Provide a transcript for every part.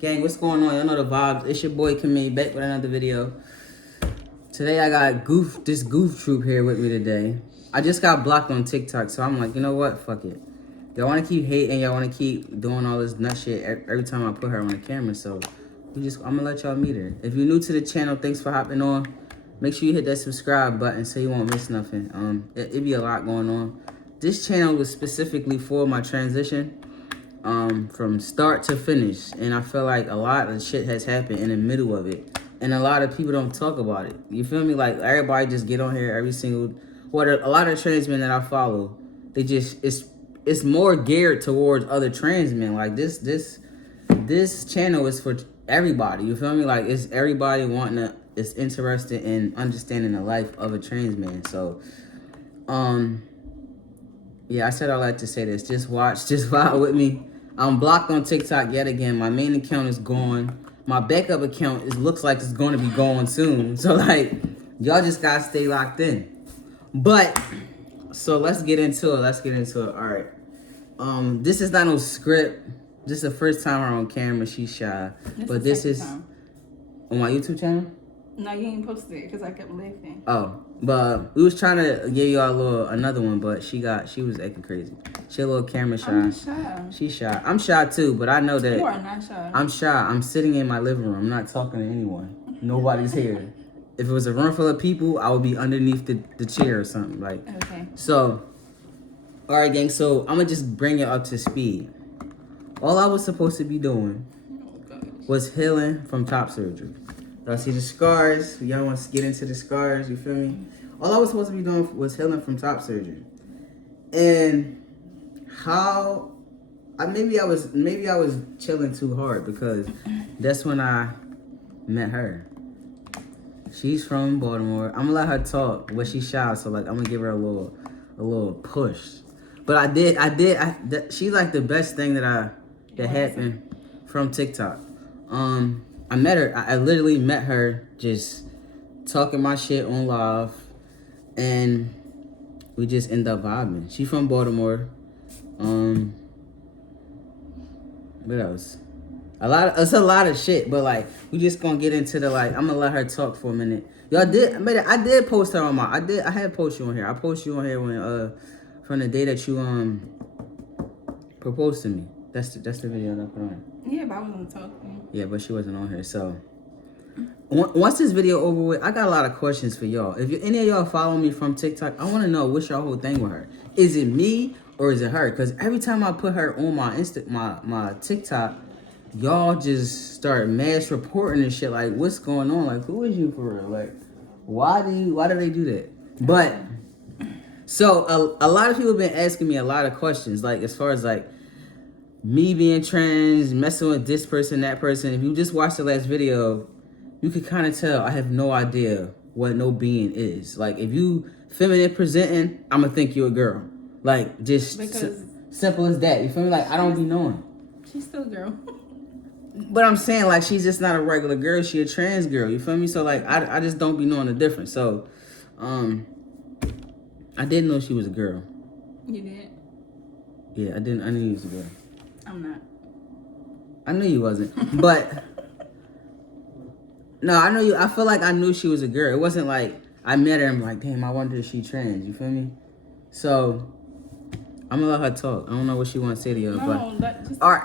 Gang, what's going on? Y'all know the vibes. It's your boy Kamei back with another video. Today I got this goof troop here with me today. I just got blocked on TikTok, so I'm like, you know what? Fuck it. Y'all want to keep hating, y'all want to keep doing all this nut shit every time I put her on the camera, so I'm gonna let y'all meet her. If you're new to the channel, thanks for hopping on. Make sure you hit that subscribe button so you won't miss nothing. It be a lot going on. This channel was specifically for my transition. From start to finish, and I feel like a lot of shit has happened in the middle of it, and a lot of people don't talk about it. You feel me? Like everybody just get on here every single. A lot of trans men that I follow, they just it's more geared towards other trans men. Like this channel is for everybody. You feel me? Like it's everybody is interested in understanding the life of a trans man. So, yeah, I said all that to say this. Just vibe with me. I'm blocked on TikTok yet again. My main account is gone. My backup account looks like it's going to be going soon. So, like, y'all just got to stay locked in. But, so let's get into it. All right. This is not no script. This is the first time we're on camera. She's shy. This is on my YouTube channel? No, you ain't posted it because I kept laughing. Oh, but we was trying to give y'all another one, but she was acting crazy. She a little camera shy. I'm shy. She's shy. I'm shy too, but I know that you are not shy. I'm shy. I'm sitting in my living room. I'm not talking to anyone. Nobody's here. If it was a room full of people, I would be underneath the chair or something. Like, okay. So, all right, gang. So I'm gonna just bring it up to speed. All I was supposed to be doing was healing from top surgery. Y'all see the scars? Y'all want to get into the scars? You feel me? All I was supposed to be doing was healing from top surgery. And how? Maybe I was chilling too hard because that's when I met her. She's from Baltimore. I'm gonna let her talk, but she's shy, so like I'm gonna give her a little push. But she's like the best thing that happened from TikTok. I met her. I literally met her just talking my shit on live, and we just end up vibing. She from Baltimore. What else? It's a lot of shit, but like we just gonna get into I'm gonna let her talk for a minute. I did post her on I had post you on here. I post you on here when from the day that you proposed to me. That's the video that I put on. Yeah, but I wasn't talking. Yeah, but she wasn't on here. So once this video over with, I got a lot of questions for y'all. If any of y'all follow me from TikTok, I want to know what's your whole thing with her. Is it me or is it her? Because every time I put her on my TikTok, y'all just start mass reporting and shit. Like, what's going on? Like, who is you for real? Like, why do they do that? But so a lot of people have been asking me a lot of questions, like as far as like me being trans, messing with this person, that person. If you just watched the last video, you could kind of tell I have no idea what no being is. Like, if you feminine presenting, I'm gonna think you're a girl. Like, just simple as that. You feel me? Like, I don't be knowing. She's still a girl. But I'm saying, like, she's just not a regular girl. She a trans girl. You feel me? So, like, I just don't be knowing the difference. So, I didn't know she was a girl. You did? Yeah, I knew you was a girl. I'm not. I knew you wasn't. But no, I know you. I feel like I knew she was a girl. It wasn't like I met her and I'm like, damn, I wonder if she trans. You feel me? So I'm gonna let her talk. I don't know what she wants to say to you, all right.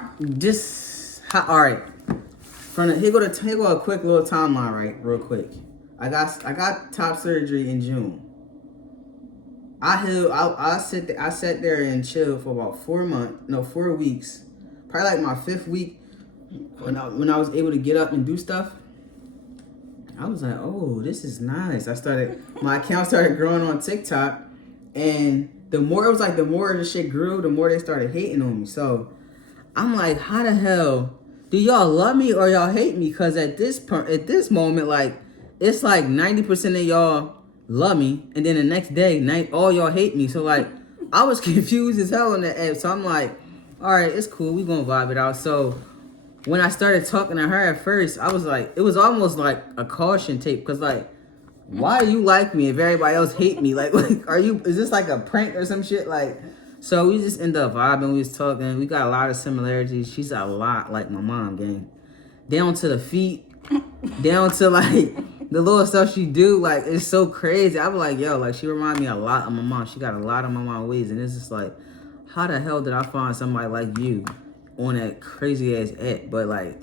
Here go a quick little timeline, right? Real quick. I got top surgery in June. I sat there and chilled for about 4 weeks. Probably like my 5th week when I was able to get up and do stuff. I was like, oh, this is nice. My account started growing on TikTok, and the more the shit grew, the more they started hating on me. So I'm like, how the hell do y'all love me or y'all hate me? Cause at this moment, like, it's like 90% of y'all love me, and then the next day, all y'all hate me. So like, I was confused as hell on that app. So I'm like, all right, it's cool. We gonna vibe it out. So when I started talking to her at first, I was like, it was almost like a caution tape. Cause like, why do you like me if everybody else hate me? Like, is this like a prank or some shit? Like, so we just end up vibing. We was talking. We got a lot of similarities. She's a lot like my mom, gang. down to the feet, down to like the little stuff she do. Like, it's so crazy. I'm like, yo, like, she remind me a lot of my mom. She got a lot of my mom ways, and it's just like, how the hell did I find somebody like you on that crazy ass app? But like,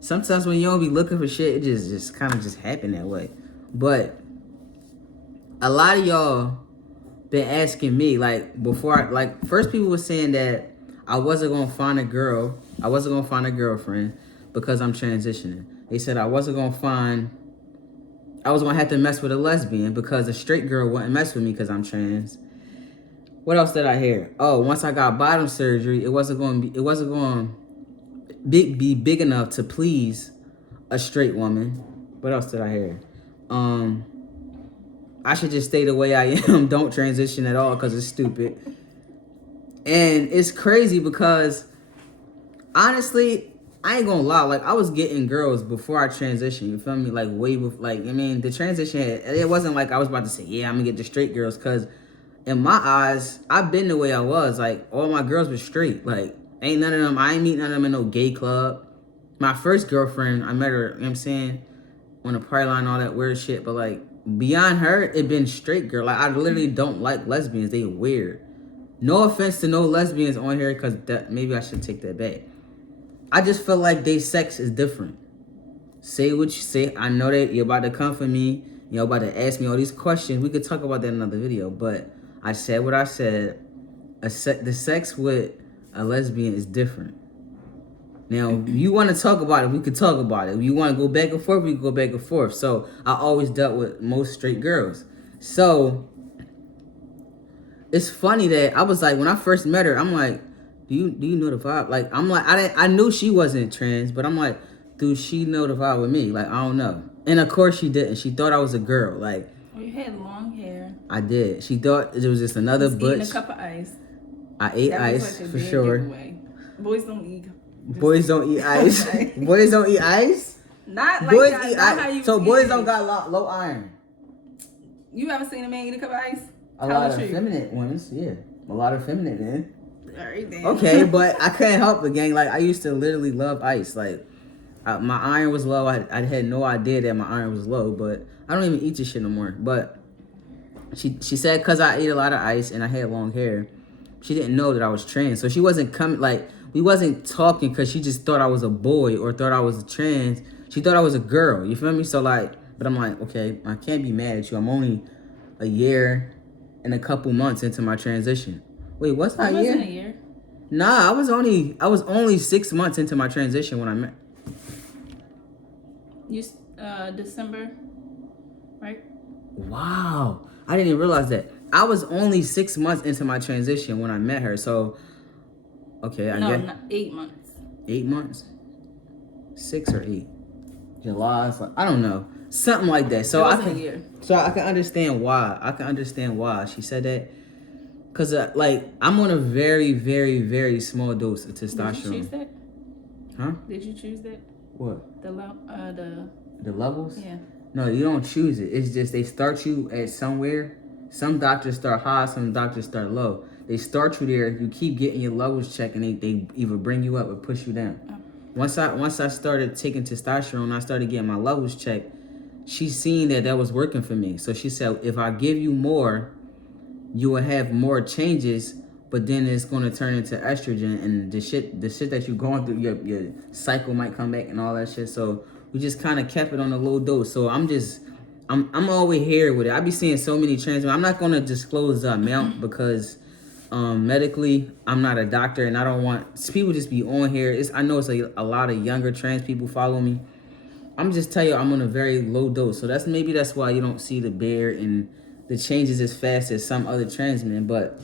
sometimes when you don't be looking for shit, it just kind of just happen that way. But a lot of y'all been asking me, like, before first people were saying that I wasn't gonna find a girlfriend because I'm transitioning. They said I was gonna have to mess with a lesbian because a straight girl wouldn't mess with me because I'm trans. What else did I hear? Oh, once I got bottom surgery, it wasn't going to be big enough to please a straight woman. What else did I hear? I should just stay the way I am. Don't transition at all because it's stupid. And it's crazy because honestly, I ain't gonna lie. Like, I was getting girls before I transitioned. You feel me? Like, way before. Like, I mean, the transition, it wasn't like I was about to say, yeah, I'm gonna get the straight girls. Because in my eyes, I've been the way I was. Like, all my girls were straight. Like, ain't none of them. I ain't meet none of them in no gay club. My first girlfriend, I met her, you know what I'm saying, on a party line, all that weird shit. But like, beyond her, it been straight girl. Like, I literally don't like lesbians. They weird. No offense to no lesbians on here, because maybe I should take that back. I just feel like they sex is different. Say what you say. I know that you're about to come for me. You're about to ask me all these questions. We could talk about that in another video. But I said what I said. The sex with a lesbian is different. Now, if you want to talk about it, we could talk about it. If you want to go back and forth, we can go back and forth. So I always dealt with most straight girls. So it's funny that I was like, when I first met her, I'm like, do you know the vibe? Like, I'm like, I knew she wasn't trans, but I'm like, do she know the vibe with me? Like, I don't know. And of course she didn't. She thought I was a girl. Like, Oh, you had long hair. I did. She thought it was just another butch. Eating a cup of ice. I ate That ice was like a for big sure. giveaway. Boys don't eat. Boys don't eat ice. Boys don't eat ice. Not like Boys that. eat Not ice. how you So eat boys it. don't got low iron. You ever seen a man eat a cup of ice? A lot of feminine ones, yeah. A lot of feminine, man. All right, then. Okay, but I couldn't help it, gang. Like, I used to literally love ice. Like, my iron was low. I had no idea that my iron was low, but I don't even eat this shit no more. But she said because I ate a lot of ice and I had long hair, she didn't know that I was trans. So she wasn't coming, like, we wasn't talking because she just thought I was a boy or thought I was a trans. She thought I was a girl. You feel me? So, like, but I'm like, okay, I can't be mad at you. I'm only a year and a couple months into my transition. Wait, what's that year? It wasn't a year. Nah, I was only 6 months into my transition when I met. You December, right? Wow, I didn't even realize that. I was only 6 months into my transition when I met her. So, okay, I guess not 8 months. 8 months, 6 or 8, July. I don't know, something like that. So it wasn't a year. So I can understand why. She said that. Cause like, I'm on a very, very, very small dose of testosterone. Did you choose that? Huh? Did you choose that? What? The levels? Yeah. No, you don't choose it. It's just they start you at somewhere. Some doctors start high, some doctors start low. They start you there. You keep getting your levels checked, and they either bring you up or push you down. Oh. Once I started taking testosterone, I started getting my levels checked. She seen that was working for me, so she said, if I give you more, you will have more changes, but then it's going to turn into estrogen, and the shit that you're going through, your cycle might come back and all that shit. So we just kind of kept it on a low dose. So I'm always here with it. I be seeing so many trans men. I'm not going to disclose the amount because medically I'm not a doctor, and I don't want people just be on here. I know it's a lot of younger trans people follow me. I'm just tell you, I'm on a very low dose. So that's why you don't see the beard and the changes as fast as some other trans men. But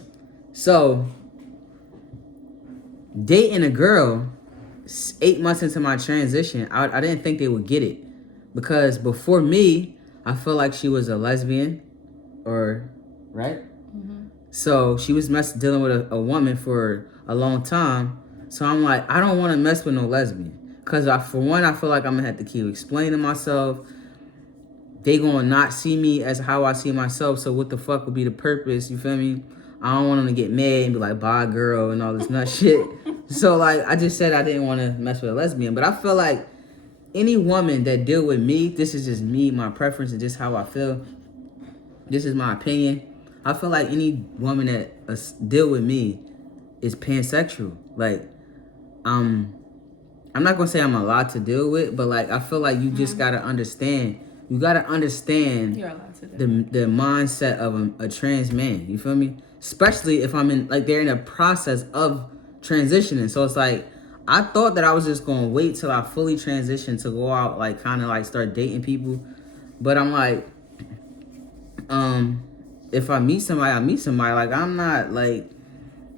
so dating a girl 8 months into my transition, I didn't think they would get it, because before me, I felt like she was a lesbian, or right. Mm-hmm. So she was dealing with a woman for a long time. So I'm like, I don't want to mess with no lesbian, because for one, I feel like I'm gonna have to keep explaining myself. They gonna not see me as how I see myself, so what the fuck would be the purpose? You feel me? I don't want them to get mad and be like, bye girl, and all this nut shit. So like, I just said I didn't want to mess with a lesbian, but I feel like any woman that deal with me, this is just me, my preference, and just how I feel. This is my opinion. I feel like any woman that deal with me is pansexual. Like, I'm not gonna say I'm allowed to deal with, but like I feel like you just gotta understand. You gotta understand You're allowed to do the mindset of a trans man. You feel me? Especially if I'm in like they're in a process of transitioning. So it's like I thought that I was just gonna wait till I fully transition to go out, like kind of like start dating people. But I'm like, if I meet somebody, I meet somebody. Like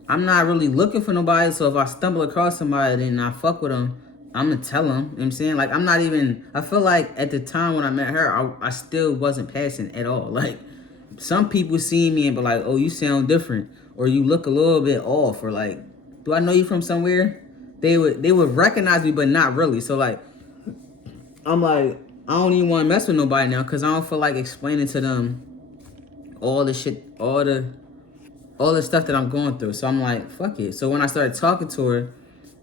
I'm not really looking for nobody. So if I stumble across somebody and I fuck with them, I'm gonna tell them. You know what I'm saying? Like I'm not even. I feel like at the time when I met her, I still wasn't passing at all. Like some people see me and be like, "Oh, you sound different," or "You look a little bit off," or like, "Do I know you from somewhere?" They would recognize me, but not really. So like, I'm like, I don't even want to mess with nobody now because I don't feel like explaining to them all the shit, all the stuff that I'm going through. So I'm like, fuck it. So when I started talking to her,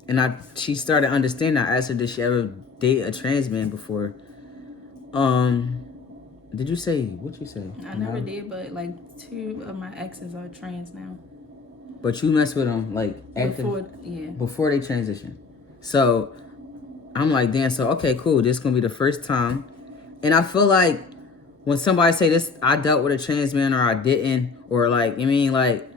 and she started understanding, I asked her, did she ever date a trans man before? Did you say what you say? I never did, but like 2 of my exes are trans now. But you mess with them like before they transition. So I'm like, damn. So okay, cool. This gonna be the first time, and I feel like when somebody say this, I dealt with a trans man or I didn't, or like, I mean, like,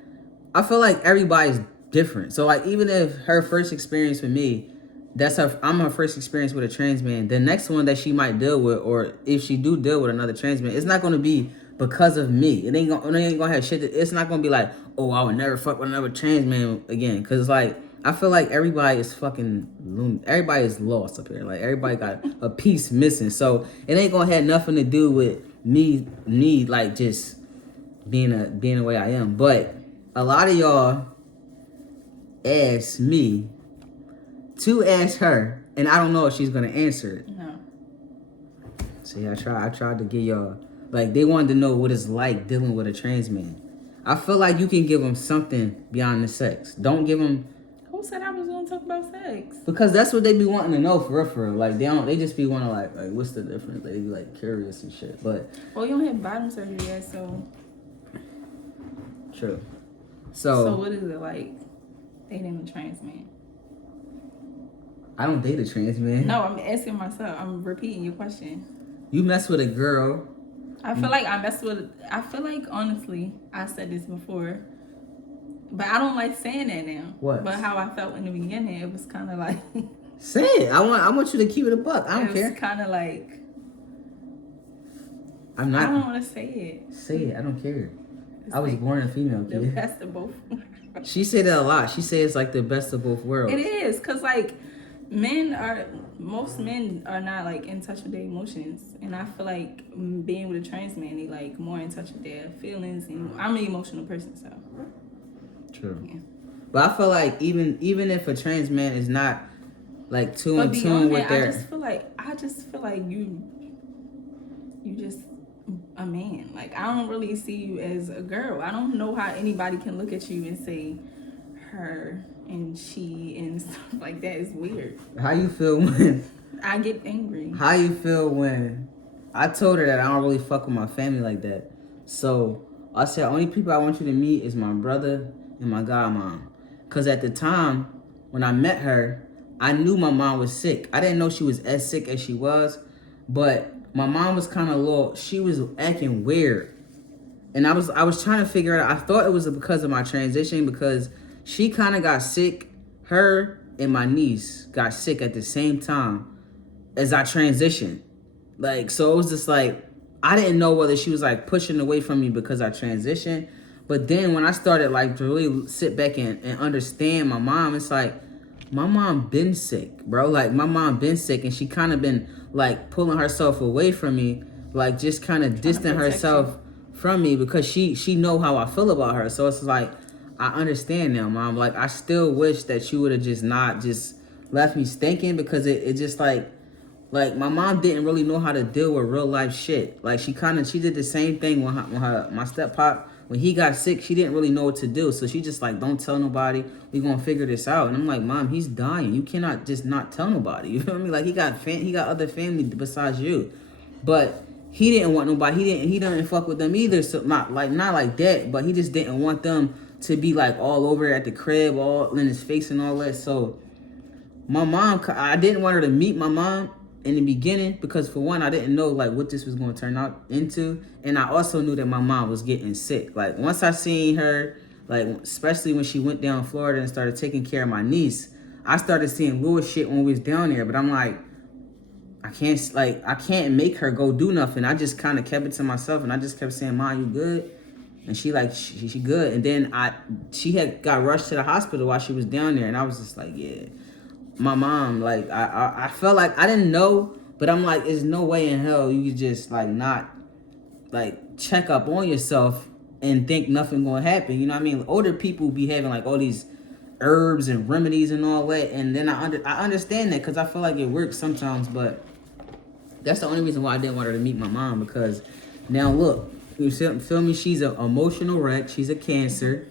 I feel like everybody's different. So like, even if her first experience with me, I'm her first experience with a trans man. The next one that she might deal with, or if she do deal with another trans man, it's not gonna be because of me. It ain't gonna have shit. It's not gonna be like, oh, I would never fuck with another trans man again. Cause like, I feel like everybody is fucking everybody is lost up here. Like everybody got a piece missing. So it ain't gonna have nothing to do with me like just being the way I am. But a lot of y'all ask me to ask her, and I don't know if she's gonna answer it. No. See, I tried to get y'all, like, they wanted to know what it's like dealing with a trans man. I feel like you can give them something beyond the sex. Don't give them. Who said I was gonna talk about sex? Because that's what they be wanting to know for real. Like they just be wanting like what's the difference? They be like curious and shit. But well, you don't have bottom surgery yet, so true. So what is it like dating a trans man? I don't date a trans man. No, I'm asking myself. I'm repeating your question. You mess with a girl. I feel like honestly, I said this before, but I don't like saying that now. What? But how I felt in the beginning, it was kind of like. Say it. I want you to keep it a buck. I don't care. It's kind of like. I'm not. I don't want to say it. Say it. I don't care. I was born a female, The kid. best of both. She said that a lot. She says it's like the best of both worlds. It is, cause like most men are not like in touch with their emotions, and I feel like being with a trans man, they like more in touch with their feelings, and I'm an emotional person, so. True. Yeah. But I feel like even if a trans man is not like too in tune with their. I just feel like you just a man. Like I don't really see you as a girl. I don't know how anybody can look at you and say her and she and stuff like that is weird. How you feel when I get angry? How you feel when I told her that I don't really fuck with my family like that? So I said only people I want you to meet is my brother and my godmom. Cause at the time when I met her, I knew my mom was sick. I didn't know she was as sick as she was, but my mom was kind of low. She was acting weird, and I was trying to figure out. I thought it was because of my transition because she kind of got sick. Her and my niece got sick at the same time as I transitioned. Like, so it was just like I didn't know whether she was like pushing away from me because I transitioned. But then when I started like to really sit back and understand my mom, it's like my mom been sick, bro. Like my mom been sick, and she kind of been like pulling herself away from me, like just kind of distant herself from me because she know how I feel about her. So it's like I understand now, mom. Like I still wish that you would have just not just left me stinking because it just like my mom didn't really know how to deal with real life shit. Like she did the same thing when my step pop when he got sick, she didn't really know what to do. So she just like, don't tell nobody. We gonna figure this out. And I'm like, Mom, he's dying. You cannot just not tell nobody. You feel me? Like he got other family besides you. But he didn't want nobody. He didn't fuck with them either. So not like that. But he just didn't want them to be like all over at the crib, all in his face and all that. So my mom, I didn't want her to meet my mom in the beginning because for one, I didn't know like what this was going to turn out into, and I also knew that my mom was getting sick. Like once I seen her, like especially when she went down Florida and started taking care of my niece, I started seeing little shit when we was down there. But I'm like, I can't make her go do nothing. I just kind of kept it to myself, and I just kept saying, "Mom, you good?" And she good. And then she had got rushed to the hospital while she was down there, and I was just like, yeah. My mom, like, I felt like I didn't know, but I'm like, there's no way in hell you could just like not like check up on yourself and think nothing gonna happen. You know what I mean? Older people be having like all these herbs and remedies and all that, and then I understand that because I feel like it works sometimes, but that's the only reason why I didn't want her to meet my mom, because now look, you feel me? She's an emotional wreck. She's a cancer,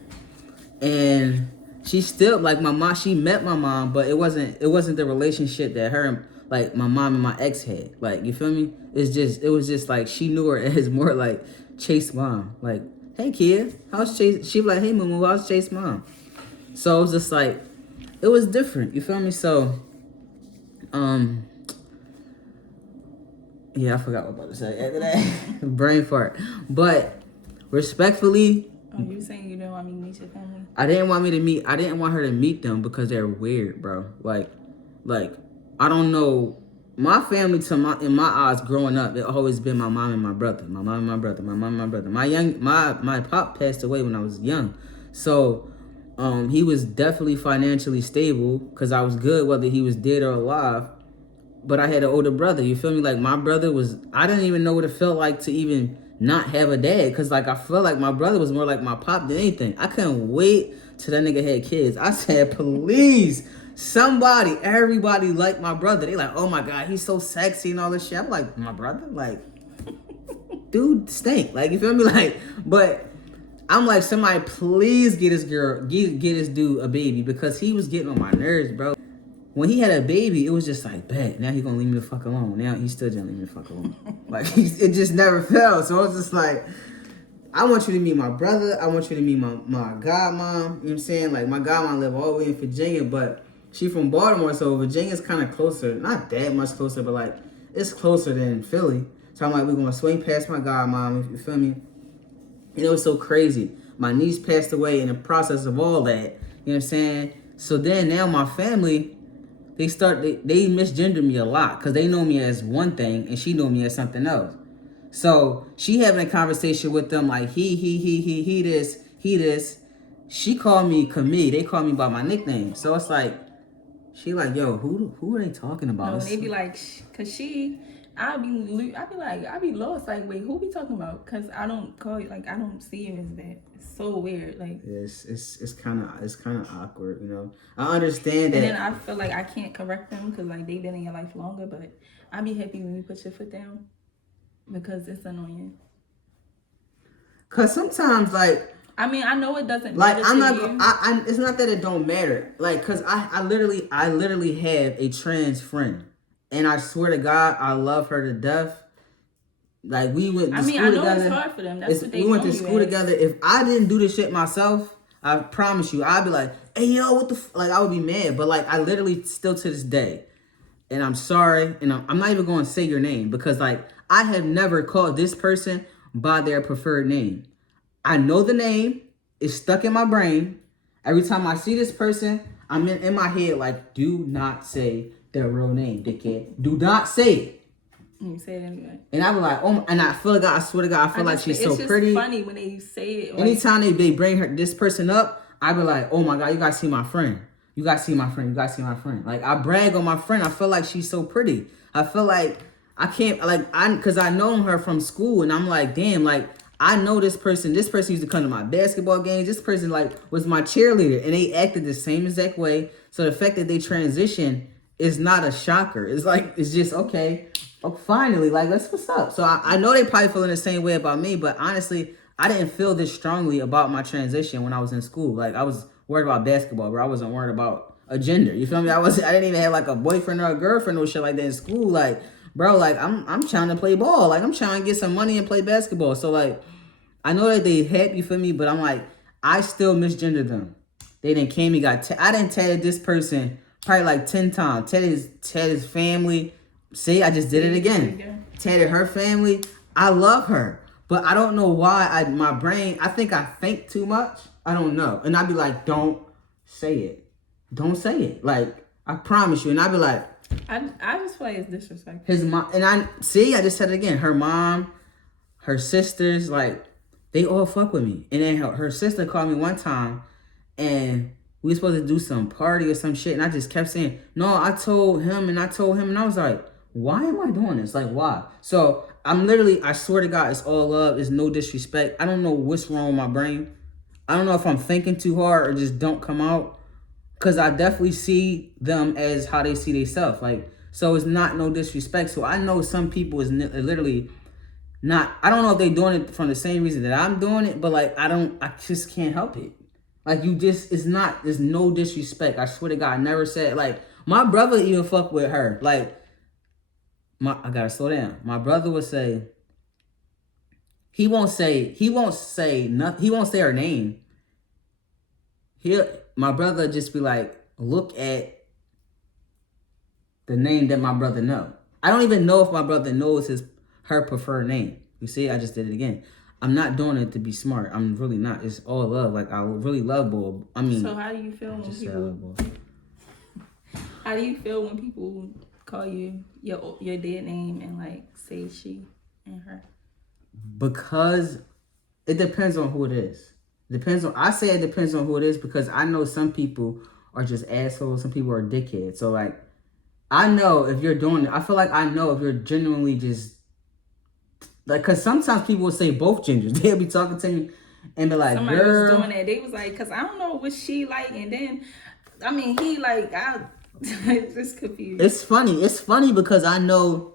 and she still like my mom. She met my mom, but it wasn't the relationship that her like my mom and my ex had. Like, you feel me? It was just like she knew her as more like Chase mom. Like, hey kid, how's Chase? She was like, hey Moo, how's Chase mom? So it was just like, it was different. You feel me? So, yeah, I forgot what I was about to say after that. Brain fart. But respectfully, Oh, you saying you didn't want me to meet your family? I didn't want her to meet them because they're weird, bro. Like I don't know. My family in my eyes growing up, it always been my mom and my brother. My mom and my brother. My mom and my brother. My pop passed away when I was young. So he was definitely financially stable because I was good whether he was dead or alive. But I had an older brother, you feel me? Like my brother I didn't even know what it felt like to even not have a dad. Cause like I felt like my brother was more like my pop than anything. I couldn't wait till that nigga had kids. I said, please, everybody like my brother. They like, oh my God, he's so sexy and all this shit. I'm like, my brother? Like, dude stink. Like, you feel me? Like, but I'm like, somebody please get this dude a baby, because he was getting on my nerves, bro. When he had a baby, it was just like, bet, now he gonna leave me the fuck alone. Now he still didn't leave me the fuck alone. Like, it just never fell. So it was just like, I want you to meet my brother. I want you to meet my godmom. You know what I'm saying? Like, my godmom live all the way in Virginia, but she from Baltimore, so Virginia's kind of closer. Not that much closer, but like, it's closer than Philly. So I'm like, we're gonna swing past my godmom, you feel me? And it was so crazy. My niece passed away in the process of all that. You know what I'm saying? So then now my family, they misgender me a lot because they know me as one thing and she know me as something else. So she having a conversation with them like he this. She called me Camille. They call me by my nickname. So it's like, she like, yo, who are they talking about? No, they be like, cause I be lost. Like, wait, who we talking about? Cause I don't call you, like, I don't see you as that. It's so weird. Like, yeah, it's kind of awkward, you know. I understand that. And then I feel like I can't correct them because like they've been in your life longer. But I be happy when you put your foot down because it's annoying. Cause sometimes like, I mean, I know it doesn't like, matter. I'm not. It's not that it don't matter. Like, cause I literally have a trans friend, and I swear to God, I love her to death. Like, we went to school together. I know it's hard for them. That's what they. We went to school together. If I didn't do this shit myself, I promise you, I'd be like, hey yo, what the like, I would be mad. But like, I literally still to this day, and I'm sorry, and I'm not even going to say your name because like, I have never called this person by their preferred name. I know the name. It's stuck in my brain. Every time I see this person, I'm in my head like, do not say their real name, dickhead. Do not say it. You say it anyway. And I was like, oh, and I feel like, I swear to God, I feel like she's so pretty. It's funny when they say it. Like, anytime they bring this person up, I be like, oh my God, you guys see my friend. You guys see my friend. You guys see my friend. Like, I brag on my friend. I feel like she's so pretty. I feel like I can't, like, because I know her from school, and I'm like, damn, like, I know this person. This person used to come to my basketball games. This person, like, was my cheerleader, and they acted the same exact way. So the fact that they transition is not a shocker. It's like, it's just, okay. Oh, finally, like, what's up? So I know they probably feeling the same way about me, but honestly, I didn't feel this strongly about my transition when I was in school. Like I was worried about basketball, bro. I wasn't worried about a gender. You feel me? I didn't even have like a boyfriend or a girlfriend or shit like that in school. Like, bro, like I'm trying to play ball. Like I'm trying to get some money and play basketball. So like I know that they happy for me, but I'm like, I still misgendered them. They didn't came and I didn't tatted this person probably like 10 times. Tatted his family. See, I just did it again. Tatted her family. I love her. But I don't know why my brain, I think I think too much. I don't know. And I'd be like, don't say it. Don't say it. Like, I promise you. And I'd be like, I just feel like it's disrespectful. His mom, and I just said it again. Her mom, her sisters, like, they all fuck with me. And then her sister called me one time and we were supposed to do some party or some shit. And I just kept saying, no, I told him. And I was like, why am I doing this? Like, why? So I'm literally, I swear to God, it's all love. It's no disrespect. I don't know what's wrong with my brain. I don't know if I'm thinking too hard or just don't come out. Because I definitely see them as how they see themselves. Like, so it's not no disrespect. So I know some people is literally not, I don't know if they doing it from the same reason that I'm doing it, but like, I just can't help it. Like, there's no disrespect. I swear to God, I never said, like, my brother even fuck with her. Like, I gotta slow down. My brother would say, he won't say nothing. He won't say her name. My brother just be like, look at the name that my brother know. I don't even know if my brother knows her preferred name. You see, I just did it again. I'm not doing it to be smart. I'm really not. It's all love. Like, I really love Bull. I mean, so how do you feel when people? How do you feel when people call you your dead name and like say she and her? Because it depends on who it is. I say it depends on who it is because I know some people are just assholes. Some people are dickheads. So like, I know if you're doing it. I feel like I know if you're genuinely just like, cause sometimes people will say both genders. They'll be talking to me and be like, somebody girl, was doing that. They was like, cause I don't know what she like, and then I mean he like just confused. It's funny because I know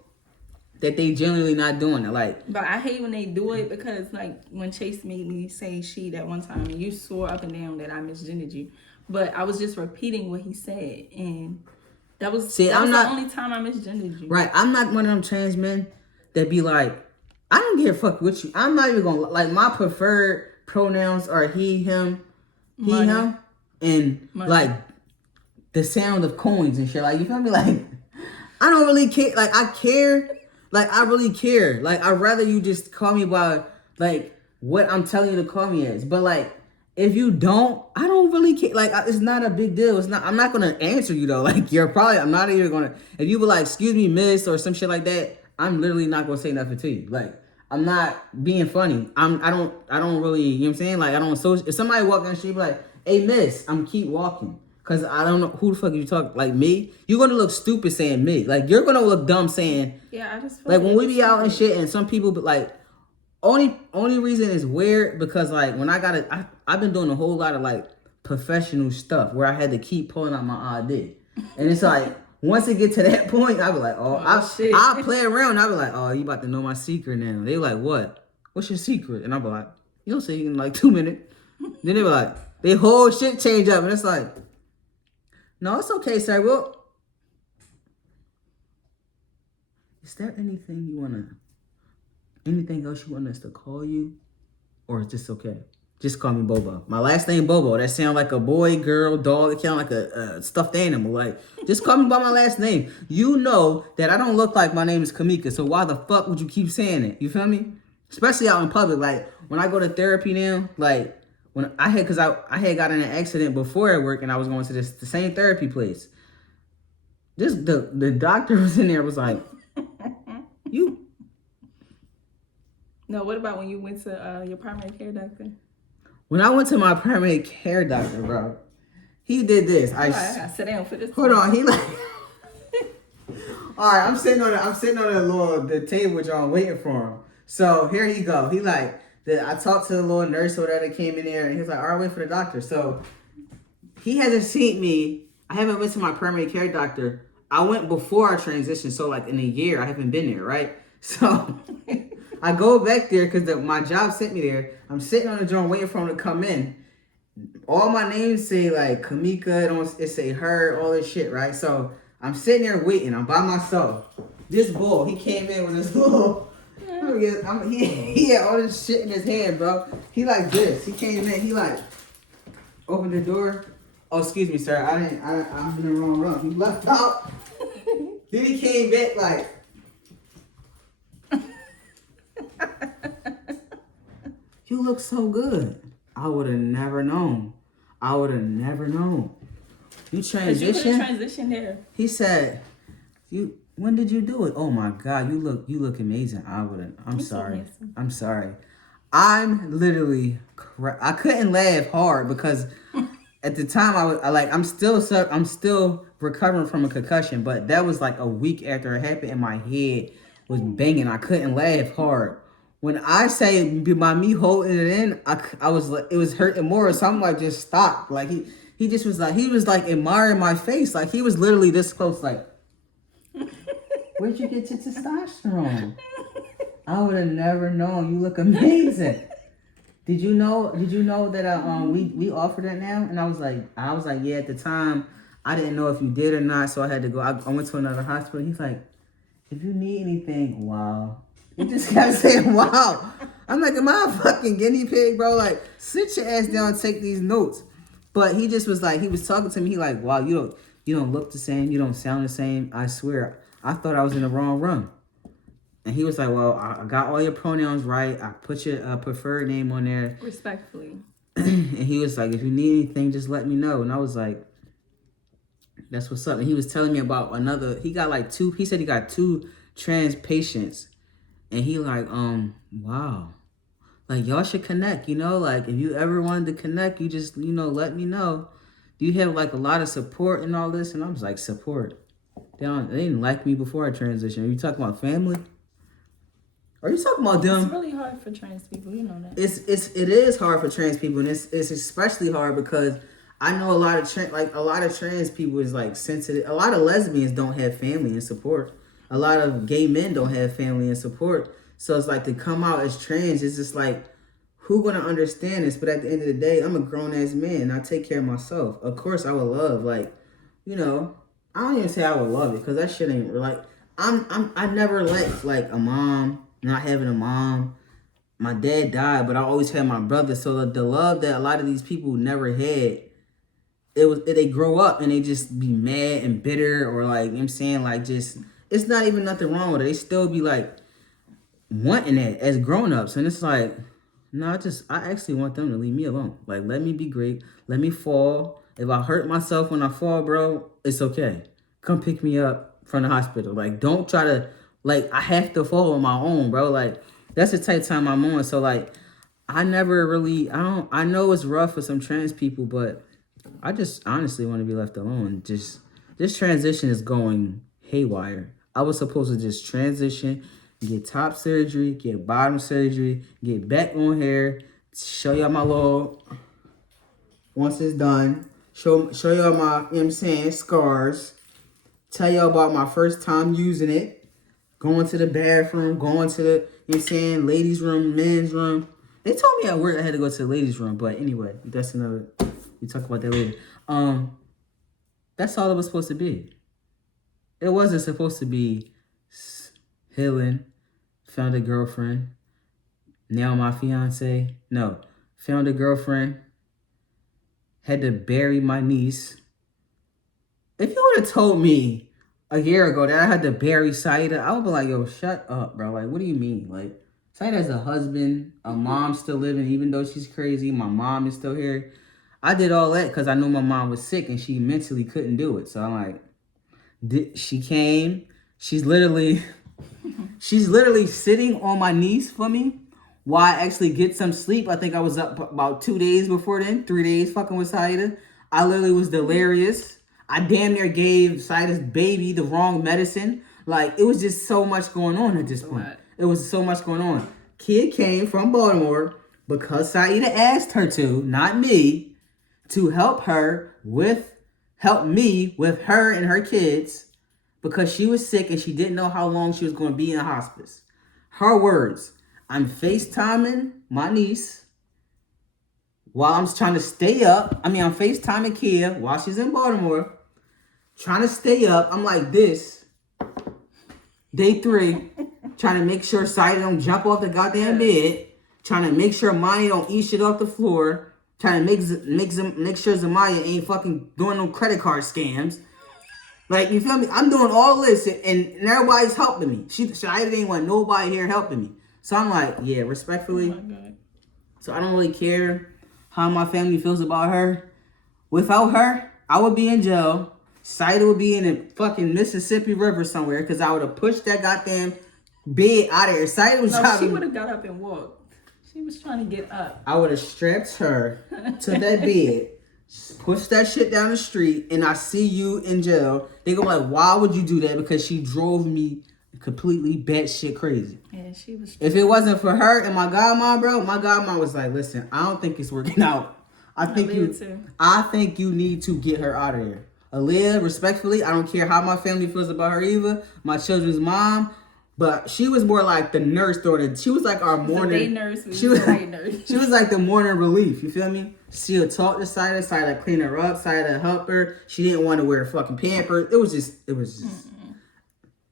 that they genuinely not doing it. Like, but I hate when they do it because like when Chase made me say she that one time, and you swore up and down that I misgendered you, but I was just repeating what he said, and that was the only time I misgendered you. Right, I'm not one of them trans men that be like, I don't give a fuck with you. I'm not even gonna like my preferred pronouns are he, him, him, and like the sound of coins and shit. Like, you feel me? Like, I don't really care. Like, I care. Like, I really care. Like, I'd rather you just call me by, like, what I'm telling you to call me as. But, like, if you don't, I don't really care. Like, it's not a big deal. I'm not going to answer you, though. Like, I'm not even going to, if you were like, excuse me, miss, or some shit like that, I'm literally not going to say nothing to you. Like, I'm not being funny. I don't really, you know what I'm saying? Like, I don't, so if somebody walk down the street, be like, hey, miss, I'm keep walking. Because I don't know who the fuck you talk, like me. You're going to look stupid saying me. Like, you're going to look dumb saying. Yeah, I just feel like when we be out and shit and some people, but like, only reason is weird because like when I've been doing a whole lot of like professional stuff where I had to keep pulling out my ID. And it's like, once it get to that point, I be like, I'll play around. I be like, oh, you about to know my secret now. They like, what? What's your secret? And I be like, you'll see in like 2 minutes. Then they be like, they whole shit change up. And it's like, no, it's okay, sir. Well, is there anything else you want us to call you? Or is this okay? Just call me Bobo. My last name Bobo. That sound like a boy, girl, dog. It sound like a stuffed animal. Like, just call me by my last name. You know that I don't look like my name is Kamika, so why the fuck would you keep saying it? You feel me? Especially out in public. Like, when I go to therapy now, like, when I had got in an accident before at work and I was going to the same therapy place. The doctor was in there, was like, you. No, what about when you went to your primary care doctor? When I went to my primary care doctor, bro, he did this. I gotta sit down for this. Hold on, he like. All right, I'm sitting on the table with y'all waiting for him. So here he go. He like, I talked to the little nurse or whatever that came in there, and he was like, all right, wait for the doctor. So he hasn't seen me. I haven't went to my primary care doctor. I went before I transitioned, so like in a year, I haven't been there, right? So I go back there because my job sent me there. I'm sitting on the joint waiting for him to come in. All my names say like Kamika, it say her, all this shit, right? So I'm sitting there waiting. I'm by myself. This bull, he came in with this little. He had all this shit in his hand, bro. He like this. He came in. He like opened the door. Oh, excuse me, sir. I'm in the wrong room. He left out. Then he came back like, you look so good. I would have never known. You transition? Transition there. He said, when did you do it? Oh my God, you look amazing. I'm sorry. I'm sorry. I'm literally, I couldn't laugh hard because at the time I'm still recovering from a concussion, but that was like a week after it happened and my head was banging. I couldn't laugh hard. When I say by me holding it in, I was like, it was hurting more. So I'm like, just stop. Like he just was like, he was like admiring my face. Like he was literally this close. Like, where'd you get your testosterone? I would have never known. You look amazing. Did you know that we offered it now? And I was like, yeah. At the time, I didn't know if you did or not, so I had to go. I went to another hospital. He's like, if you need anything, wow. He just kept saying, wow. I'm like, am I a fucking guinea pig, bro? Like, sit your ass down and take these notes. But he just was like, he was talking to me. He like, wow, you don't look the same. You don't sound the same. I swear, I thought I was in the wrong room. And he was like, well, I got all your pronouns right. I put your preferred name on there. Respectfully. And he was like, if you need anything, just let me know. And I was like, that's what's up. And he was telling me about he said he got 2 trans patients. And he like, wow. Like, y'all should connect, like, if you ever wanted to connect, you just, let me know. Do you have, like, a lot of support and all this? And I was like, support? They didn't like me before I transitioned. Are you talking about family? Are you talking about them? It's really hard for trans people, you know that. It is hard for trans people, and it's especially hard because I know a lot of trans people is, like, sensitive. A lot of lesbians don't have family and support. A lot of gay men don't have family and support. So it's like to come out as trans, it's just like, who gonna understand this? But at the end of the day, I'm a grown-ass man. And I take care of myself. Of course, I would love, like, I don't even say I would love it because that shit ain't, like, I never let, like, a mom, not having a mom. My dad died, but I always had my brother. So the love that a lot of these people never had, they grow up and they just be mad and bitter or, like, you know what I'm saying, like, just... It's not even nothing wrong with it. They still be like wanting it as grown-ups. And it's like, no, I actually want them to leave me alone. Like, let me be great. Let me fall. If I hurt myself when I fall, bro, it's okay. Come pick me up from the hospital. Like, don't try to, like, I have to fall on my own, bro. Like, that's the type of time I'm on. So, like, I never really, I know it's rough for some trans people, but I just honestly want to be left alone. This transition is going haywire. I was supposed to just transition, get top surgery, get bottom surgery, get back on hair, show y'all my little, once it's done, show y'all my, you know what I'm saying, scars, tell y'all about my first time using it, going to the bathroom, going to the, you know what I'm saying, ladies' room, men's room. They told me at work I had to go to the ladies' room, but anyway, that's another, we talk about that later. That's all it was supposed to be. It wasn't supposed to be healing, found a girlfriend, now my fiance. No, found a girlfriend, had to bury my niece. If you would have told me a year ago that I had to bury Saida, I would be like, yo, shut up, bro. Like, what do you mean? Like, Saida has a husband, a mom still living, even though she's crazy. My mom is still here. I did all that because I knew my mom was sick and she mentally couldn't do it. So I'm like, she came. She's literally sitting on my knees for me while I actually get some sleep. I think I was up about 2 days before then, 3 days fucking with Saida. I literally was delirious. I damn near gave Saida's baby the wrong medicine. Like, it was just so much going on at this point. It was so much going on. Kid came from Baltimore because Saida asked her to, not me, to help me with her and her kids because she was sick and she didn't know how long she was going to be in hospice. Her words. I'm FaceTiming my niece while I'm trying to stay up. I'm FaceTiming Kia while she's in Baltimore, trying to stay up. I'm like this. Day 3, trying to make sure Saida don't jump off the goddamn bed. Trying to make sure Maya don't eat shit off the floor. Trying to make sure Zamaya ain't fucking doing no credit card scams. Like, you feel me? I'm doing all this and everybody's helping me. Saida ain't want nobody here helping me. So I'm like, yeah, respectfully. Oh my God. So I don't really care how my family feels about her. Without her, I would be in jail. Saida would be in the fucking Mississippi River somewhere because I would have pushed that goddamn bed out of here. Saida was No, she would have got up and walked. She was trying to get up. I would have strapped her to that bed, pushed that shit down the street, and I see you in jail. They go like, why would you do that? Because she drove me completely batshit crazy. Yeah, she was. If it wasn't for her and my godmom, bro, my godmom was like, listen, I don't think it's working out. I think you need to get her out of here. Aaliyah, respectfully, I don't care how my family feels about her either. My children's mom, but she was more like the nurse she was like our morning nurse. She was like the morning relief. You feel me? She'll talk to Saida clean her up, Saida help her. She didn't want to wear fucking Pampers. It was just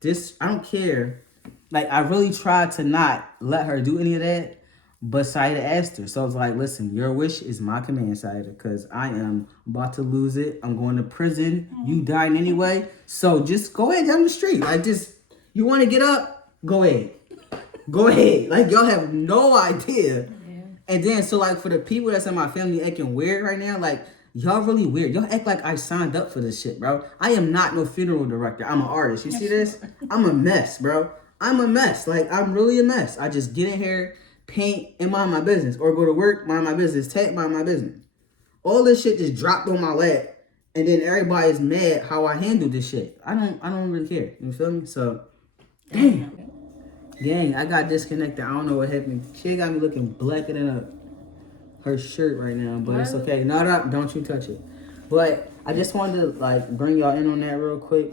this. I don't care. Like, I really tried to not let her do any of that. But Saida asked her. So I was like, listen, your wish is my command, Saida, because I am about to lose it. I'm going to prison. You dying anyway. So just go ahead down the street. Like, just, you want to get up? Go ahead. Go ahead. Like, y'all have no idea. Yeah. And then, so, like, for the people that's in my family acting weird right now, like, y'all really weird. Y'all act like I signed up for this shit, bro. I am not no funeral director. I'm an artist. You see this? I'm a mess, bro. I'm a mess. Like, I'm really a mess. I just get in here, paint, and mind my business. Or go to work, mind my business. Tech, mind my business. All this shit just dropped on my lap. And then everybody's mad how I handled this shit. I don't really care. You feel me? So, dang, I got disconnected. I don't know what happened. She got me looking blacker than her shirt right now. But it's okay. No, don't you touch it. But I just wanted to, like, bring y'all in on that real quick.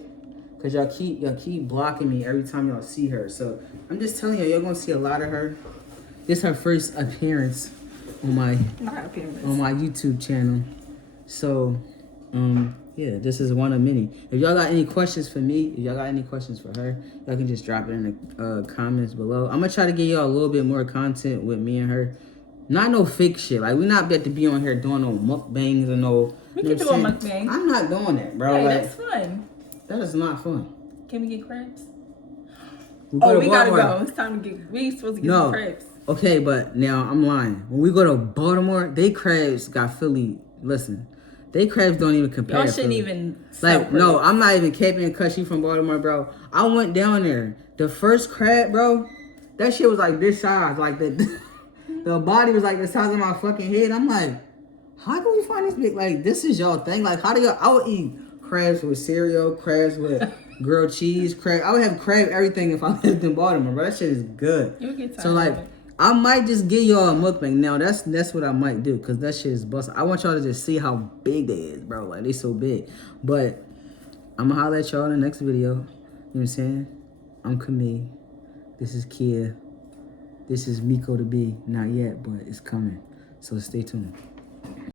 Because y'all keep blocking me every time y'all see her. So I'm just telling y'all going to see a lot of her. This is her first appearance on my YouTube channel. So, yeah, this is one of many. If y'all got any questions for me, if y'all got any questions for her, y'all can just drop it in the comments below. I'm going to try to get y'all a little bit more content with me and her. Not no fake shit. Like, we not about to be on here doing no mukbangs and no... We can do a mukbang. I'm not doing that, bro. Hey, like, that's fun. That is not fun. Can we get crabs? We gotta go. It's time to get. We supposed to get some crabs. Okay, but now I'm lying. When we go to Baltimore, they crabs got Philly. Listen, they crabs don't even compare. Y'all shouldn't even. Like, no, I'm not even capping because she from Baltimore, bro. I went down there. The first crab, bro, that shit was like this size. Like the body was like the size of my fucking head. I'm like, how do we find this big? Like, this is y'all thing. Like, how do y'all? I would eat crabs with cereal, crabs with grilled cheese, crab. I would have crab everything if I lived in Baltimore, bro. That shit is good. You'll get tired. So, like, I might just give y'all a mukbang. Now, that's what I might do, because that shit is busting. I want y'all to just see how big they is, bro. Like, they so big. But I'm going to holler at y'all in the next video. You know what I'm saying? I'm Camille. This is Kia. This is Miko to be. Not yet, but it's coming. So stay tuned.